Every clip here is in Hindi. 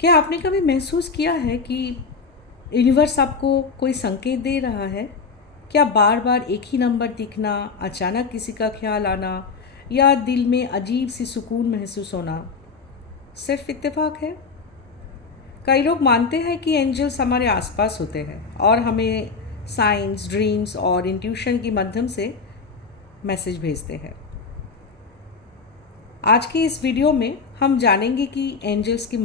क्या आपने कभी महसूस किया है कि यूनिवर्स आपको कोई संकेत दे रहा है? क्या बार बार एक ही नंबर दिखना, अचानक किसी का ख्याल आना या दिल में अजीब सी सुकून महसूस होना सिर्फ इत्तेफाक है? कई लोग मानते हैं कि एंजल्स हमारे आसपास होते हैं और हमें साइंस, ड्रीम्स और इंट्यूशन के माध्यम से मैसेज भेजते हैं। आज की इस वीडियो में हम जानेंगे कि एंजल्स की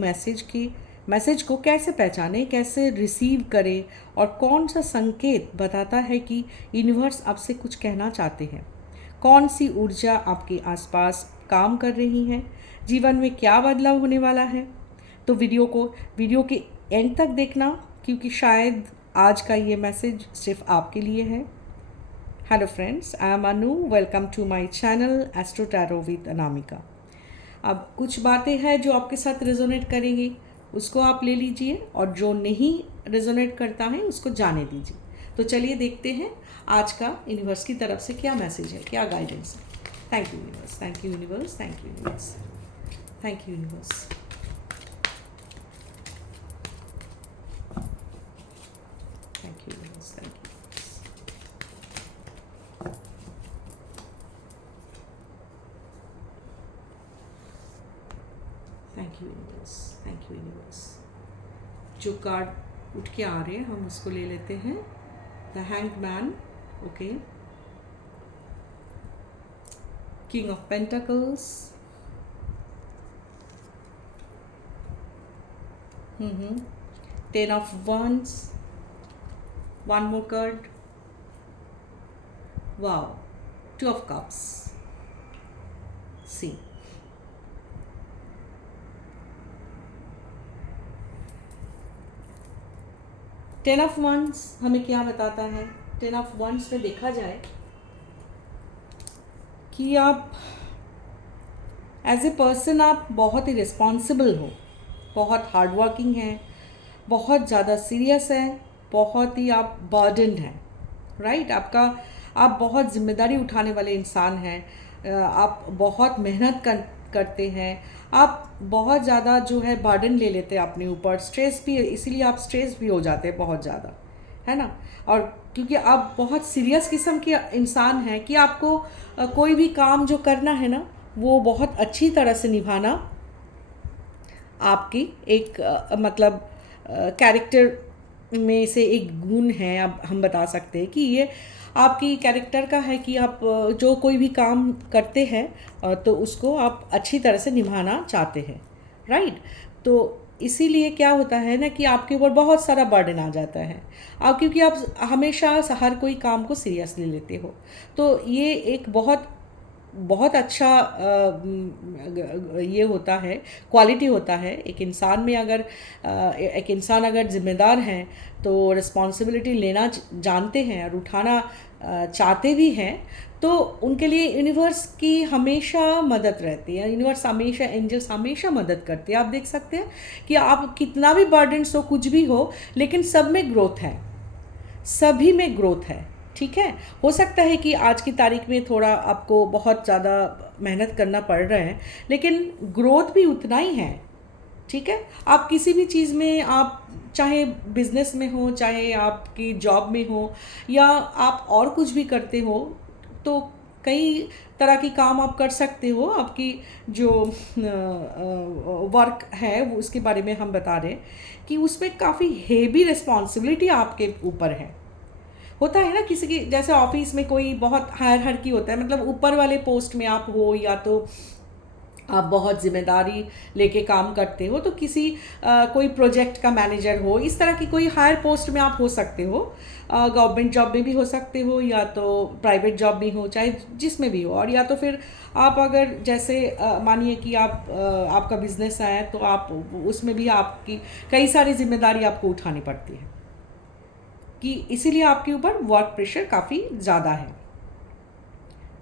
मैसेज को कैसे पहचानें, कैसे रिसीव करें और कौन सा संकेत बताता है कि यूनिवर्स आपसे कुछ कहना चाहते हैं। कौन सी ऊर्जा आपके आसपास काम कर रही है, जीवन में क्या बदलाव होने वाला है। तो वीडियो के एंड तक देखना, क्योंकि शायद आज का ये मैसेज सिर्फ आपके लिए है। Hello friends, I am Anu. Welcome to my channel astro tarot with Anamika. अब कुछ बातें हैं जो आपके साथ रेजोनेट करेंगी, उसको आप ले लीजिए, और जो नहीं रेजोनेट करता है उसको जाने दीजिए। तो चलिए देखते हैं आज का यूनिवर्स की तरफ से क्या मैसेज है, क्या गाइडेंस है। Thank you universe, thank you universe, thank you universe, thank you universe, thank you universe, thank you. Thank you universe, thank you universe. जो कार्ड उठ के आ रहे हैं हम उसको ले लेते हैं। The hanged man, okay. King of pentacles, ten of wands, one more card, wow, two of cups, see, ten of wands हमें क्या बताता है? टेन ऑफ wands में देखा जाए कि आप एज ए पर्सन आप बहुत ही रिस्पॉन्सिबल हो, बहुत हार्ड वर्किंग हैं, बहुत ज़्यादा सीरियस हैं, बहुत ही आप बर्डनड हैं, राइट। आप बहुत जिम्मेदारी उठाने वाले इंसान हैं। आप बहुत मेहनत करते हैं। आप बहुत ज़्यादा जो है बर्डन ले लेते हैं अपने ऊपर, स्ट्रेस भी, इसीलिए आप स्ट्रेस भी हो जाते हैं बहुत ज़्यादा, है ना। और क्योंकि आप बहुत सीरियस किस्म के इंसान हैं कि आपको कोई भी काम जो करना है ना, वो बहुत अच्छी तरह से निभाना आपकी एक मतलब कैरेक्टर में से एक गुण है। अब हम बता सकते हैं कि ये आपकी कैरेक्टर का है कि आप जो कोई भी काम करते हैं तो उसको आप अच्छी तरह से निभाना चाहते हैं, राइट। तो इसीलिए क्या होता है ना कि आपके ऊपर बहुत सारा बर्डन आ जाता है, आप क्योंकि आप हमेशा हर कोई काम को सीरियसली लेते हो। तो ये एक बहुत बहुत अच्छा ये होता है, क्वालिटी होता है एक इंसान में। अगर एक इंसान अगर ज़िम्मेदार हैं तो रिस्पॉन्सिबिलिटी लेना जानते हैं और उठाना चाहते भी हैं, तो उनके लिए यूनिवर्स की हमेशा मदद रहती है। यूनिवर्स हमेशा, एंजल्स हमेशा मदद करते हैं। आप देख सकते हैं कि आप कितना भी बर्डन्स हो, कुछ भी हो, लेकिन सब में ग्रोथ है, सभी में ग्रोथ है, ठीक है। हो सकता है कि आज की तारीख में थोड़ा आपको बहुत ज़्यादा मेहनत करना पड़ रहा है, लेकिन ग्रोथ भी उतना ही है, ठीक है। आप किसी भी चीज़ में, आप चाहे बिजनेस में हो, चाहे आपकी जॉब में हो, या आप और कुछ भी करते हो, तो कई तरह की काम आप कर सकते हो। आपकी जो वर्क है वो, उसके बारे में हम बता रहे हैं कि उसमें काफ़ी हेवी रिस्पॉन्सिबिलिटी आपके ऊपर है। होता है ना किसी की, जैसे ऑफिस में कोई बहुत हायर की होता है, मतलब ऊपर वाले पोस्ट में आप हो, या तो आप बहुत जिम्मेदारी लेके काम करते हो, तो किसी कोई प्रोजेक्ट का मैनेजर हो, इस तरह की कोई हायर पोस्ट में आप हो सकते हो। गवर्नमेंट जॉब में भी हो सकते हो, या तो प्राइवेट जॉब में हो, चाहे जिसमें भी हो। और या तो फिर आप अगर जैसे मानिए कि आपका बिजनेस है, तो आप उसमें भी आपकी कई सारी जिम्मेदारी आपको उठानी पड़ती है, कि इसीलिए आपके ऊपर वर्क प्रेशर काफ़ी ज़्यादा है,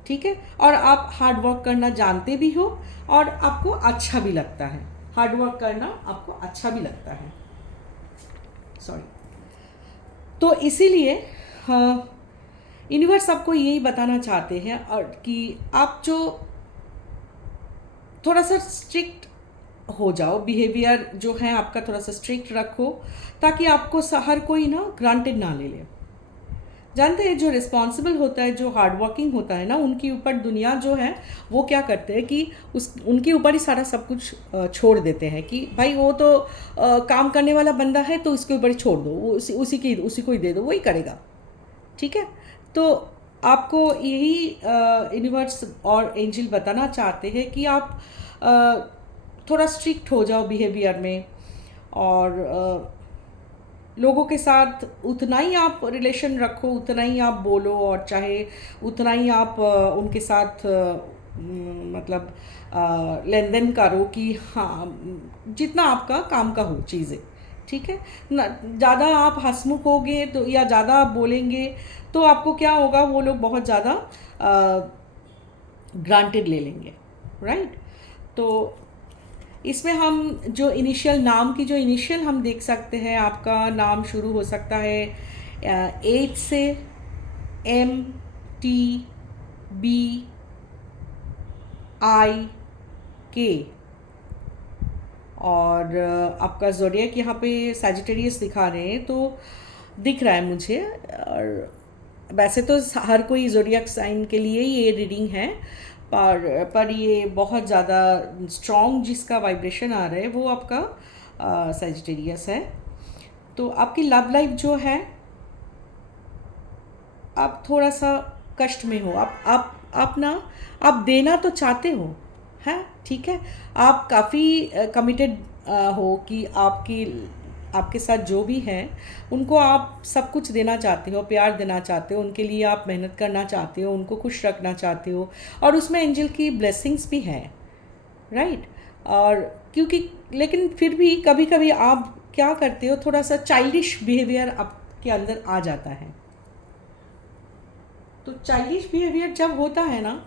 ठीक है। और आप हार्ड वर्क करना जानते भी हो, और आपको अच्छा भी लगता है। हार्ड वर्क करना आपको अच्छा भी लगता है, सॉरी। तो इसीलिए यूनिवर्स आपको यही बताना चाहते हैं, और कि आप जो थोड़ा सा स्ट्रिक्ट हो जाओ, बिहेवियर जो है आपका थोड़ा सा स्ट्रिक्ट रखो, ताकि आपको हर कोई ना ग्रांटेड ना ले ले। जानते हैं जो रिस्पॉन्सिबल होता है, जो हार्ड वर्किंग होता है ना, उनके ऊपर दुनिया जो है वो क्या करते हैं कि उस उनके ऊपर ही सारा सब कुछ छोड़ देते हैं कि भाई वो तो काम करने वाला बंदा है, तो उसके ऊपर ही छोड़ दो, वो उसी को ही दे दो, वही करेगा। ठीक है। तो आपको यही यूनिवर्स और एंजल बताना चाहते हैं कि आप थोड़ा स्ट्रिक्ट हो जाओ बिहेवियर में, और लोगों के साथ उतना ही आप रिलेशन रखो, उतना ही आप बोलो, और चाहे उतना ही आप उनके साथ मतलब लेन देन करो कि हाँ, जितना आपका काम का हो चीज़ें। ठीक है ना। ज़्यादा आप हंसमुख होगे तो, या ज़्यादा आप बोलेंगे, तो आपको क्या होगा, वो लोग बहुत ज़्यादा ग्रांटेड ले लेंगे। राइट। तो इसमें हम जो इनिशियल नाम की जो इनिशियल हम देख सकते हैं, आपका नाम शुरू हो सकता है एच से, MTBI K, और आपका ज़ोडिएक यहाँ पे सैजिटेरियस दिखा रहे हैं, तो दिख रहा है मुझे। और वैसे तो हर कोई ज़ोडिएक साइन के लिए ये रीडिंग है, पर ये बहुत ज़्यादा स्ट्रॉन्ग जिसका वाइब्रेशन आ रहा है वो आपका सैजिटेरियस है। तो आपकी लव लाइफ जो है, आप थोड़ा सा कष्ट में हो, आप ना, आप देना तो चाहते हो, है ठीक है। आप काफ़ी कमिटेड हो कि आपके साथ जो भी हैं उनको आप सब कुछ देना चाहते हो, प्यार देना चाहते हो, उनके लिए आप मेहनत करना चाहते हो, उनको खुश रखना चाहते हो, और उसमें एंजल की ब्लेसिंग्स भी हैं। राइट। और क्योंकि लेकिन फिर भी कभी कभी आप क्या करते हो, थोड़ा सा चाइल्डिश बिहेवियर आपके अंदर आ जाता है। तो चाइल्डिश बिहेवियर जब होता है ना,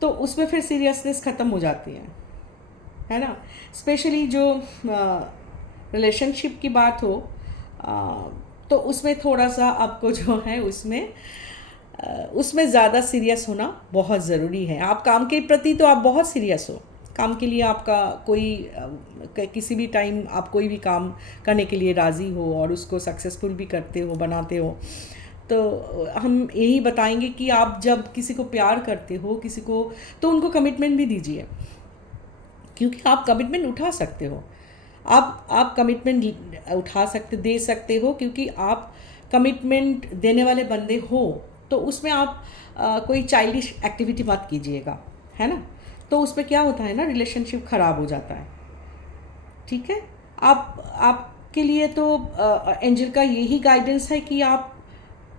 तो उसमें फिर सीरियसनेस ख़त्म हो जाती है ना। स्पेशली जो रिलेशनशिप की बात हो, तो उसमें थोड़ा सा आपको जो है उसमें ज़्यादा सीरियस होना बहुत ज़रूरी है। आप काम के प्रति तो आप बहुत सीरियस हो, काम के लिए आपका किसी भी टाइम आप कोई भी काम करने के लिए राज़ी हो, और उसको सक्सेसफुल भी करते हो, बनाते हो। तो हम यही बताएंगे कि आप जब किसी को प्यार करते हो, किसी को, तो उनको कमिटमेंट भी दीजिए, क्योंकि आप कमिटमेंट उठा सकते हो। आप कमिटमेंट उठा सकते, दे सकते हो, क्योंकि आप कमिटमेंट देने वाले बंदे हो। तो उसमें आप कोई चाइल्डिश एक्टिविटी मत कीजिएगा, है ना। तो उसमें क्या होता है ना, रिलेशनशिप ख़राब हो जाता है। ठीक है। आपके लिए तो एंजल का यही गाइडेंस है कि आप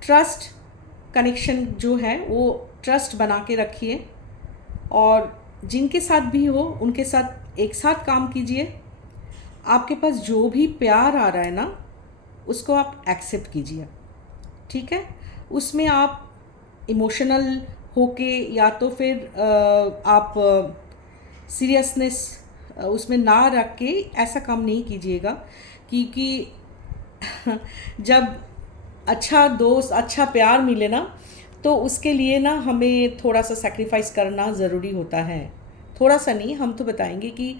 ट्रस्ट कनेक्शन जो है वो ट्रस्ट बना के रखिए, और जिनके साथ भी हो उनके साथ एक साथ काम कीजिए। आपके पास जो भी प्यार आ रहा है ना, उसको आप एक्सेप्ट कीजिए। ठीक है। उसमें आप इमोशनल होके, या तो फिर आप सीरियसनेस उसमें ना रख के ऐसा काम नहीं कीजिएगा, क्योंकि जब अच्छा दोस्त, अच्छा प्यार मिले ना, तो उसके लिए ना हमें थोड़ा सा सेक्रीफाइस करना ज़रूरी होता है। थोड़ा सा नहीं, हम तो बताएंगे कि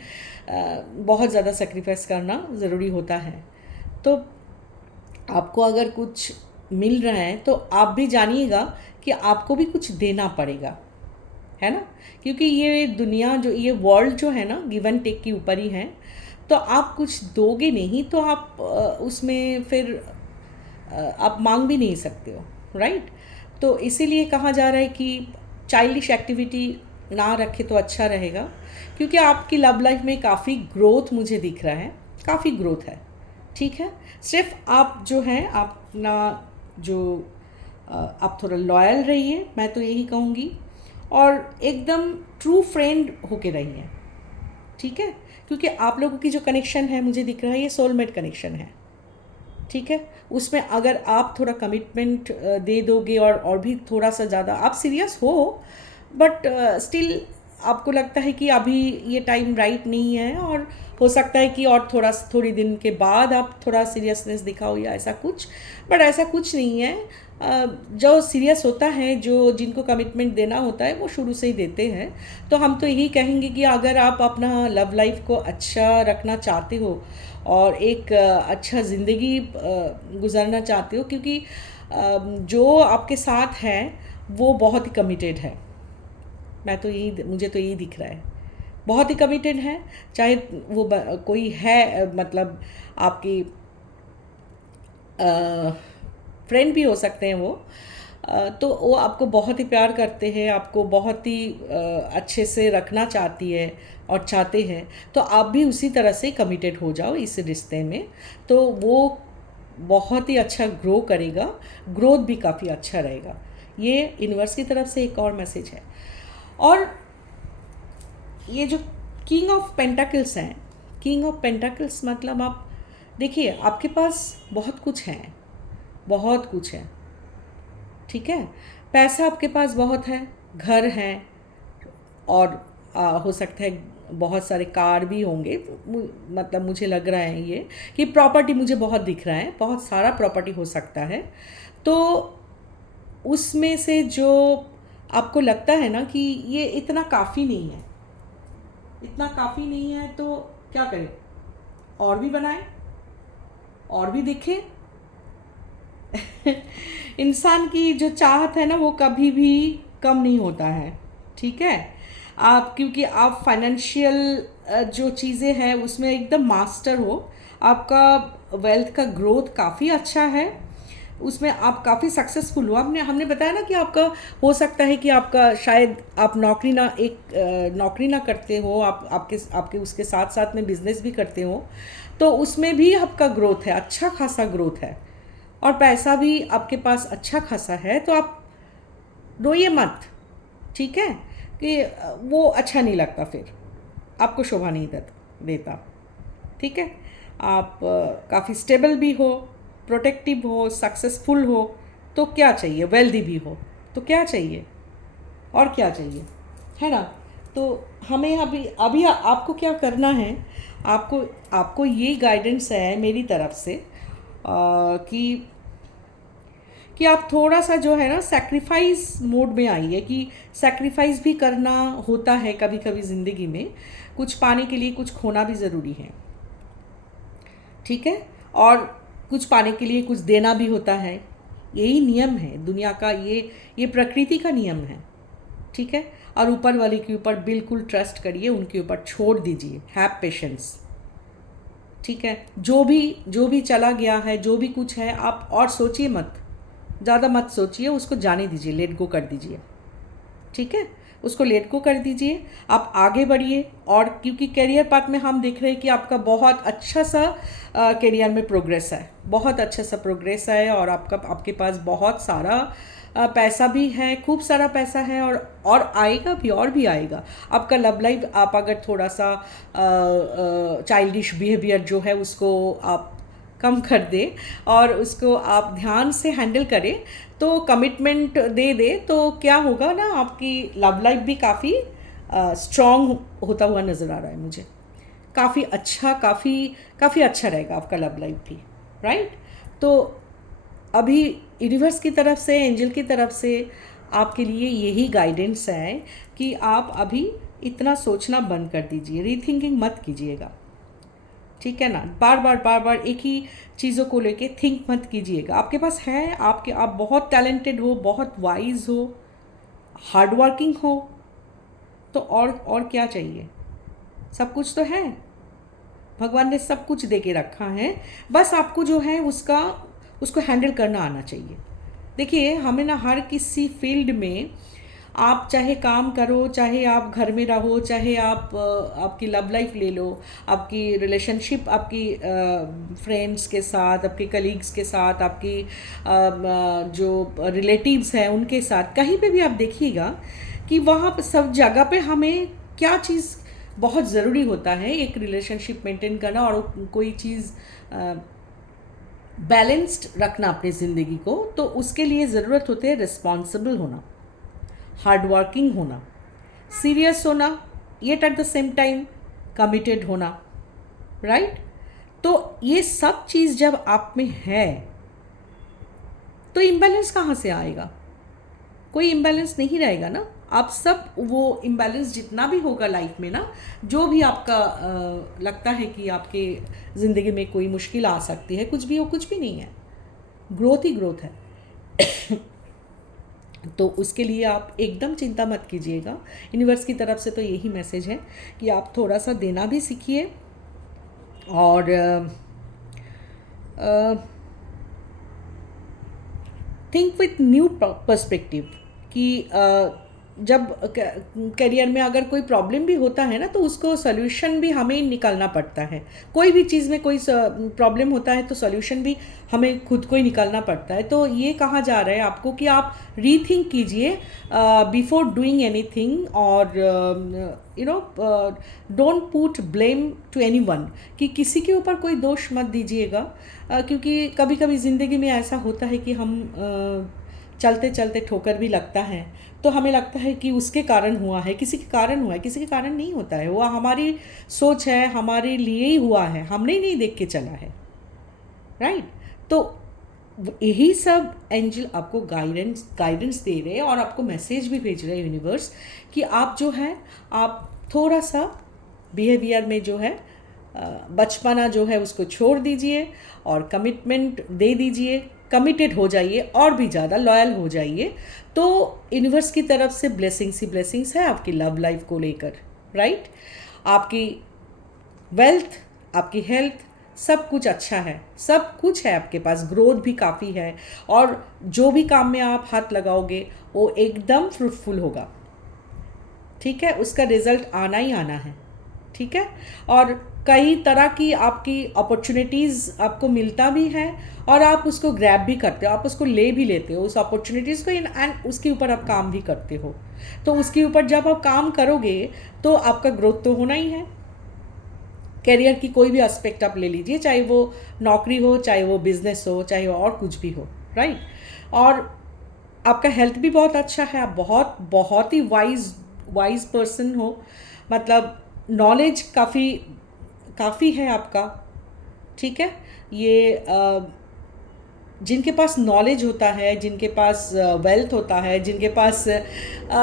बहुत ज़्यादा सेक्रीफाइस करना ज़रूरी होता है। तो आपको अगर कुछ मिल रहा है, तो आप भी जानिएगा कि आपको भी कुछ देना पड़ेगा, है ना। क्योंकि ये दुनिया जो, ये वर्ल्ड जो है ना, गिव एंड टेक के ऊपर ही है। तो आप कुछ दोगे नहीं, तो आप उसमें फिर आप मांग भी नहीं सकते हो। राइट। तो इसीलिए कहा जा रहा है कि चाइल्डिश एक्टिविटी ना रखे तो अच्छा रहेगा, क्योंकि आपकी लव लाइफ में काफ़ी ग्रोथ मुझे दिख रहा है, काफ़ी ग्रोथ है। ठीक है। सिर्फ आप जो है अपना जो आप थोड़ा लॉयल रहिए, मैं तो यही कहूँगी, और एकदम ट्रू फ्रेंड होके रहिए। ठीक है। क्योंकि आप लोगों की जो कनेक्शन है मुझे दिख रहा है, ये सोलमेट कनेक्शन है। ठीक है। उसमें अगर आप थोड़ा कमिटमेंट दे दोगे, और भी थोड़ा सा ज़्यादा आप सीरियस हो, बट स्टिल आपको लगता है कि अभी ये टाइम राइट नहीं है, और हो सकता है कि और थोड़ी दिन के बाद आप थोड़ा सीरियसनेस दिखाओ या ऐसा कुछ, बट ऐसा कुछ नहीं है। जो सीरियस होता है, जो जिनको कमिटमेंट देना होता है, वो शुरू से ही देते हैं। तो हम तो यही कहेंगे कि अगर आप अपना लव लाइफ को अच्छा रखना चाहते हो और एक अच्छा ज़िंदगी गुजारना चाहते हो, क्योंकि जो आपके साथ है वो बहुत ही कमिटेड है। मुझे तो यही दिख रहा है, बहुत ही कमिटेड है। चाहे वो कोई है, मतलब आपकी फ्रेंड भी हो सकते हैं वो, तो वो आपको बहुत ही प्यार करते हैं, आपको बहुत ही अच्छे से रखना चाहती है और चाहते हैं। तो आप भी उसी तरह से कमिटेड हो जाओ इस रिश्ते में, तो वो बहुत ही अच्छा ग्रो करेगा, ग्रोथ भी काफ़ी अच्छा रहेगा। ये यूनिवर्स की तरफ से एक और मैसेज है। और ये जो किंग ऑफ पेंटाकल्स हैं, किंग ऑफ पेंटाकल्स मतलब आप देखिए, आपके पास बहुत कुछ है, बहुत कुछ है, ठीक है। पैसा आपके पास बहुत है, घर है, और हो सकता है बहुत सारे कार भी होंगे। मतलब मुझे लग रहा है ये कि प्रॉपर्टी मुझे बहुत दिख रहा है, बहुत सारा प्रॉपर्टी हो सकता है। तो उसमें से जो आपको लगता है ना कि ये इतना काफ़ी नहीं है, इतना काफ़ी नहीं है, तो क्या करें, और भी बनाएं, और भी दिखे। इंसान की जो चाहत है ना, वो कभी भी कम नहीं होता है, ठीक है। आप क्योंकि आप फाइनेंशियल जो चीज़ें हैं उसमें एकदम मास्टर हो, आपका वेल्थ का ग्रोथ काफ़ी अच्छा है, उसमें आप काफ़ी सक्सेसफुल हो। हमने बताया ना कि आपका हो सकता है कि आपका शायद आप नौकरी ना करते हो, आप आपके उसके साथ साथ में बिजनेस भी करते हो, तो उसमें भी आपका ग्रोथ है, अच्छा खासा ग्रोथ है, और पैसा भी आपके पास अच्छा खासा है। तो आप रोइए मत, ठीक है, कि वो अच्छा नहीं लगता, फिर आपको शोभा नहीं देता, ठीक है। आप काफ़ी स्टेबल भी हो, प्रोटेक्टिव हो, सक्सेसफुल हो, तो क्या चाहिए, वेल्दी भी हो, तो क्या चाहिए, और क्या चाहिए, है ना। तो हमें अभी अभी आपको क्या करना है, आपको आपको ये गाइडेंस है मेरी तरफ से, कि आप थोड़ा सा जो है ना सैक्रिफाइस मोड में आइए, कि सैक्रिफाइस भी करना होता है कभी कभी ज़िंदगी में, कुछ पाने के लिए कुछ खोना भी ज़रूरी है, ठीक है। और कुछ पाने के लिए कुछ देना भी होता है, यही नियम है दुनिया का, ये प्रकृति का नियम है, ठीक है। और ऊपर वाले के ऊपर बिल्कुल ट्रस्ट करिए, उनके ऊपर छोड़ दीजिए, हैव पेशेंस, ठीक है। जो भी चला गया है, जो भी कुछ है, आप और सोचिए मत, ज़्यादा मत सोचिए, उसको जाने दीजिए, लेट गो कर दीजिए, ठीक है। उसको लेट गो कर दीजिए, आप आगे बढ़िए। और क्योंकि करियर पाथ में हम देख रहे हैं कि आपका बहुत अच्छा सा करियर में प्रोग्रेस है, बहुत अच्छा सा प्रोग्रेस है, और आपके पास बहुत सारा पैसा भी है, खूब सारा पैसा है, और आएगा भी, और भी आएगा। आपका लव लाइफ, आप अगर थोड़ा सा चाइल्डिश बिहेवियर जो है उसको आप कम कर दे, और उसको आप ध्यान से हैंडल करें, तो कमिटमेंट दे, तो क्या होगा ना, आपकी लव लाइफ भी काफ़ी स्ट्रॉन्ग होता हुआ नज़र आ रहा है मुझे, काफ़ी अच्छा, काफ़ी अच्छा रहेगा आपका लव लाइफ भी, राइट। तो अभी यूनिवर्स की तरफ से, एंजल की तरफ से आपके लिए यही गाइडेंस है कि आप अभी इतना सोचना बंद कर दीजिए, रीथिंकिंग मत कीजिएगा, ठीक है ना। बार बार एक ही चीज़ों को लेके थिंक मत कीजिएगा। आपके पास है, आप बहुत टैलेंटेड हो, बहुत वाइज हो, हार्ड वर्किंग हो, तो और क्या चाहिए, सब कुछ तो है, भगवान ने सब कुछ दे के रखा है, बस आपको जो है उसको हैंडल करना आना चाहिए। देखिए, हमें ना हर किसी फील्ड में, आप चाहे काम करो, चाहे आप घर में रहो, चाहे आप आपकी लव लाइफ ले लो, आपकी रिलेशनशिप, आपकी फ्रेंड्स के साथ, आपके कलीग्स के साथ, आपकी जो रिलेटिव्स हैं उनके साथ, कहीं पे भी आप देखिएगा कि वहाँ पे सब जगह पे हमें क्या चीज़ बहुत ज़रूरी होता है, एक रिलेशनशिप मेंटेन करना, और कोई चीज़ बैलेंस्ड रखना अपनी ज़िंदगी को। तो उसके लिए ज़रूरत होती है रिस्पॉन्सिबल होना, हार्ड वर्किंग होना, सीरियस होना, yet at the same time committed होना, राइट। तो ये सब चीज़ जब आप में है तो इम्बैलेंस कहाँ से आएगा? कोई इम्बैलेंस नहीं रहेगा ना। आप सब वो इम्बैलेंस जितना भी होगा लाइफ में ना, जो भी आपका लगता है कि आपके ज़िंदगी में कोई मुश्किल आ सकती है, कुछ भी हो, कुछ भी नहीं है, ग्रोथ ही ग्रोथ है। तो उसके लिए आप एकदम चिंता मत कीजिएगा। यूनिवर्स की तरफ से तो यही मैसेज है कि आप थोड़ा सा देना भी सीखिए और थिंक विथ न्यू पर्सपेक्टिव कि जब करियर में अगर कोई प्रॉब्लम भी होता है ना, तो उसको सोल्यूशन भी हमें निकालना पड़ता है। कोई भी चीज़ में कोई प्रॉब्लम होता है तो सोल्यूशन भी हमें खुद को ही निकालना पड़ता है। तो ये कहा जा रहा है आपको कि आप रीथिंक कीजिए बिफोर डूइंग एनीथिंग, और you know don't put blame to anyone, कि किसी के ऊपर कोई दोष मत दीजिएगा। क्योंकि कभी कभी ज़िंदगी में ऐसा होता है कि हम चलते चलते ठोकर भी लगता है, तो हमें लगता है कि उसके कारण हुआ है, किसी के कारण हुआ है। किसी के कारण नहीं होता है, वो हमारी सोच है, हमारे लिए ही हुआ है, हमने ही नहीं देख के चला है, राइट। तो यही सब एंजल आपको गाइडेंस दे रहे हैं और आपको मैसेज भी भेज रहे हैं यूनिवर्स, कि आप जो है, आप थोड़ा सा बिहेवियर में जो है बचपना जो है उसको छोड़ दीजिए और कमिटमेंट दे दीजिए, कमिटेड हो जाइए और भी ज़्यादा लॉयल हो जाइए। तो यूनिवर्स की तरफ से ब्लेसिंग्स ही ब्लेसिंग्स है आपकी लव लाइफ को लेकर, राइट। आपकी वेल्थ, आपकी हेल्थ, सब कुछ अच्छा है, सब कुछ है आपके पास, ग्रोथ भी काफ़ी है, और जो भी काम में आप हाथ लगाओगे वो एकदम फ्रूटफुल होगा, ठीक है। उसका रिजल्ट आना ही आना है, ठीक है। और कई तरह की आपकी अपॉर्चुनिटीज़ आपको मिलता भी है और आप उसको ग्रैब भी करते हो, आप उसको ले भी लेते हो उस अपॉर्चुनिटीज़ को, एंड उसके ऊपर आप काम भी करते हो। तो उसके ऊपर जब आप काम करोगे तो आपका ग्रोथ तो होना ही है। करियर की कोई भी एस्पेक्ट आप ले लीजिए, चाहे वो नौकरी हो, चाहे वो बिजनेस हो, चाहे वो और कुछ भी हो, राइट। और आपका हेल्थ भी बहुत अच्छा है, आप बहुत बहुत ही वाइज पर्सन हो, मतलब नॉलेज काफ़ी है आपका, ठीक है। ये जिनके पास नॉलेज होता है, जिनके पास वेल्थ होता है, जिनके पास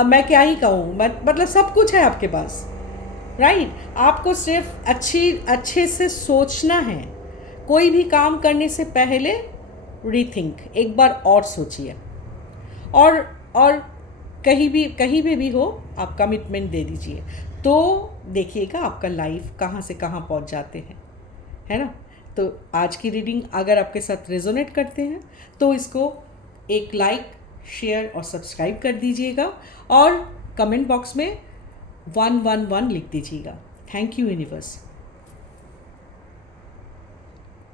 मैं क्या ही कहूँ, मतलब सब कुछ है आपके पास, राइट। आपको सिर्फ अच्छे से सोचना है। कोई भी काम करने से पहले रीथिंक, एक बार और सोचिए, और कहीं भी हो आप कमिटमेंट दे दीजिए, तो देखिएगा आपका लाइफ कहाँ से कहाँ पहुँच जाते हैं, है ना। तो आज की रीडिंग अगर आपके साथ रेजोनेट करते हैं तो इसको एक लाइक, शेयर और सब्सक्राइब कर दीजिएगा, और कमेंट बॉक्स में 111 लिख दीजिएगा। Thank you universe.